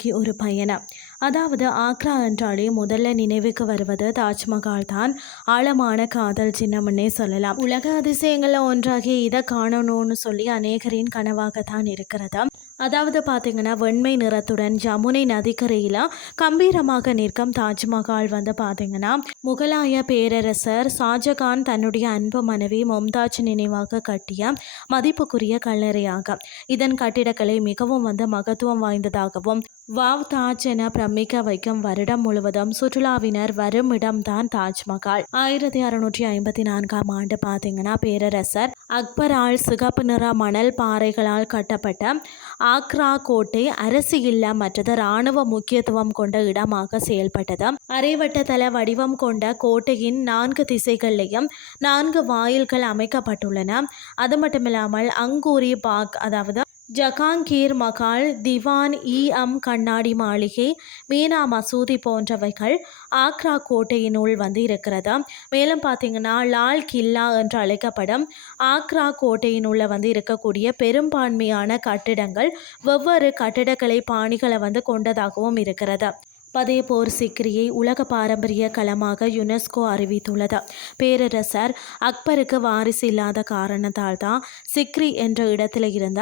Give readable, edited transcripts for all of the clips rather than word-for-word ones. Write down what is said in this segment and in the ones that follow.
நோக்கி ஒரு பயணம். அதாவது ஆக்ரா என்றாலே முதல்ல நினைவுக்கு வருவது தாஜ்மஹால் தான். ஆழமான காதல் சின்னம்னே சொல்லலாம். உலக அதிசயங்களில் ஒன்றாகி இதை காணணும்னு சொல்லி அநேகரின் கனவாகத்தான் இருக்கிறது. அதாவது பார்த்தீங்கன்னா வெண்மை நிறத்துடன் ஜமுனை நதிக்கரையில் கம்பீரமாக நிற்கும் தாஜ்மஹால் வந்து பார்த்தீங்கன்னா முகலாய பேரரசர் ஷாஜகான் தன்னுடைய அன்பு மனைவி மும்தாஜ் நினைவாக கட்டிய மதிப்புக்குரிய கல்லறையாகும். இதன் கட்டிடக்கலை மிகவும் வந்து மகத்துவம் வாய்ந்ததாகவும் வாவ் தாஜ் என பிரமிக்க வைக்கும். வருடம் முழுவதும் சுற்றுலாவினர் வரும் இடம்தான் தாஜ்மஹால். 1654ஆம் ஆண்டு பார்த்தீங்கன்னா பேரரசர் அக்பரால் சிகப்பு நிற மணல் பாறைகளால் கட்டப்பட்ட ஆக்ரா கோட்டை அரசு இல்லம் மற்றது இராணுவ முக்கியத்துவம் கொண்ட இடமாக செயல்பட்டது. அரைவட்ட தள வடிவம் கொண்ட கோட்டையின் 4 திசைகளிலேயும் 4 வாயில்கள் அமைக்கப்பட்டுள்ளன. அது மட்டுமில்லாமல் அங்கூரி பாக், அதாவது ஜகாங்கீர் மகால், திவான் கண்ணாடி மாளிகை, மீனா மசூதி போன்றவைகள் ஆக்ரா கோட்டையினுள் வந்து இருக்கிறது. மேலும் பார்த்தீங்கன்னா லால் கில்லா என்று அழைக்கப்படும் ஆக்ரா கோட்டையினுள்ள வந்து இருக்கக்கூடிய பெரும்பான்மையான கட்டிடங்கள் வெவ்வேறு கட்டிடக்கலை பாணிகளை வந்து கொண்டதாகவும் இருக்கிறது. பதேபோர் சிக்ரியை உலக பாரம்பரிய களமாக யுனெஸ்கோ அறிவித்துள்ளது. பேரரசர் அக்பருக்கு வாரிசு இல்லாத காரணத்தால் தான் சிக்ரி என்ற இடத்தில் இருந்த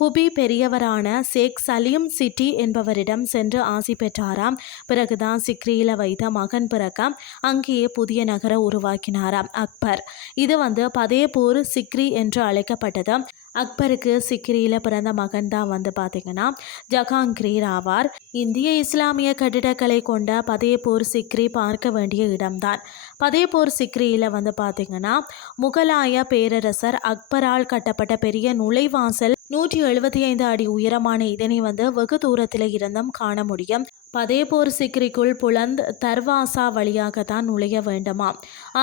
ஹுபி பெரியவரான ஷேக் சலீம் சிட்டி என்பவரிடம் சென்று ஆசி பெற்றாராம். பிறகுதான் சிக்ரியில் வைத்த மகன் பிறக்க அங்கேயே புதிய நகர உருவாக்கினாராம் அக்பர். இது வந்து பதேபூர் சிக்ரி என்று அழைக்கப்பட்டது. அக்பருக்கு சிக்ரியில் பிறந்த மகன் தான் வந்து பார்த்திங்கன்னா ஜகாங்கீர் ஆவார். இந்திய இஸ்லாமிய கட்டிடக்கலை கொண்ட பதேபூர் சிக்ரி பார்க்க வேண்டிய இடம்தான். பதேபூர் சிக்ரியில் வந்து பார்த்திங்கன்னா முகலாய பேரரசர் அக்பரால் கட்டப்பட்ட பெரிய நுழைவாசல் 175 அடி உயரமான இதனை வந்து வெகு தூரத்தில் இருந்தும் காண முடியும். பதேபூர் சிக்ரிக்குள் புலந்த் தர்வாசா வழியாகத்தான் நுழைய வேண்டுமா.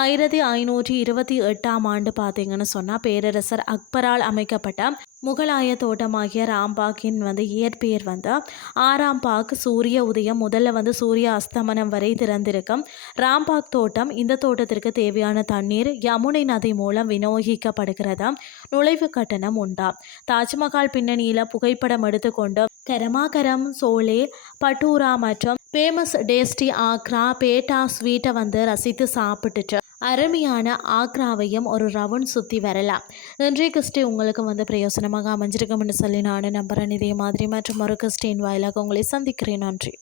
1528ஆம் ஆண்டு பார்த்தீங்கன்னு சொன்னால் பேரரசர் அக்பரால் அமைக்கப்பட்ட முகலாய தோட்டமாகிய ராம்பாக்கின் வந்து இயற்பெயர் வந்து ஆராம்பாக். சூரிய உதயம் முதல்ல வந்து சூரிய அஸ்தமனம் வரை திறந்திருக்கும் ராம்பாக் தோட்டம். இந்த தோட்டத்திற்கு தேவையான தண்ணீர் யமுனை நதி மூலம் விநியோகிக்கப்படுகிறது. நுழைவு கட்டணம் உண்டா. தாஜ்மஹால் பின்னணியில் புகைப்படம் எடுத்துக்கொண்டு கரமாகரம், சோலே பட்டூரா மற்றும் ஃபேமஸ் டேஸ்டி ஆக்ரா பேட்டா ஸ்வீட்டை வந்து ரசித்து சாப்பிட்டுட்டு அருமையான ஆக்ராவையும் ஒரு ரவுண்ட் சுற்றி வரலாம். இன்றைய கிறிஸ்டி உங்களுக்கு வந்து பிரயோசனமாக அமைஞ்சிருக்கும்னு சொல்லி நான் நம்புகிறேன். இதே மாதிரி மற்றும் ஒரு கிறிஸ்டின் வாயிலாக உங்களை சந்திக்கிறேன். நன்றி.